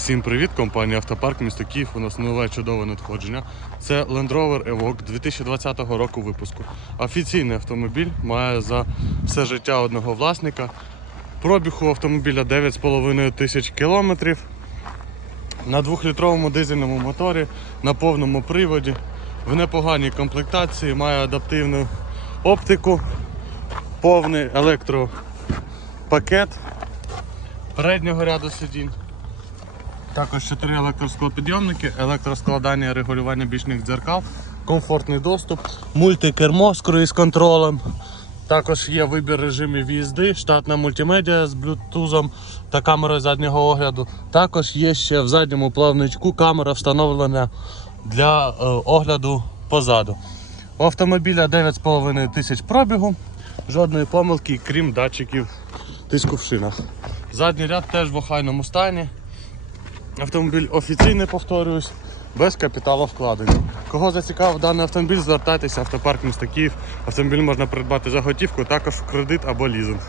Всім привіт, компанія Автопарк місто Київ. У нас нове чудове надходження. Це Land Rover Evoque 2020 року випуску. Офіційний автомобіль має за все життя одного власника. Пробіг у автомобіля 9,5 тисяч кілометрів. На 2-літровому дизельному моторі, на повному приводі, в непоганій комплектації, має адаптивну оптику, повний електропакет переднього ряду сидінь. Також 4 електросклопідйомники, електроскладання, регулювання бічних дзеркал, комфортний доступ, мультикермо з круїз-контролем. Також є вибір режимів в'їзди, штатна мультимедіа з блютузом та камерою заднього огляду. Також є ще в задньому плавничку камера встановлена для е, огляду позаду. У автомобіля 9,5 тисяч пробігу, жодної помилки, крім датчиків тиску в шинах. Задній ряд теж в охайному стані. Автомобіль офіційний, повторююсь, без капіталу вкладення. Кого зацікавив даний автомобіль, звертайтеся автопарк міста Київ. Автомобіль можна придбати за готівку, також в кредит або лізинг.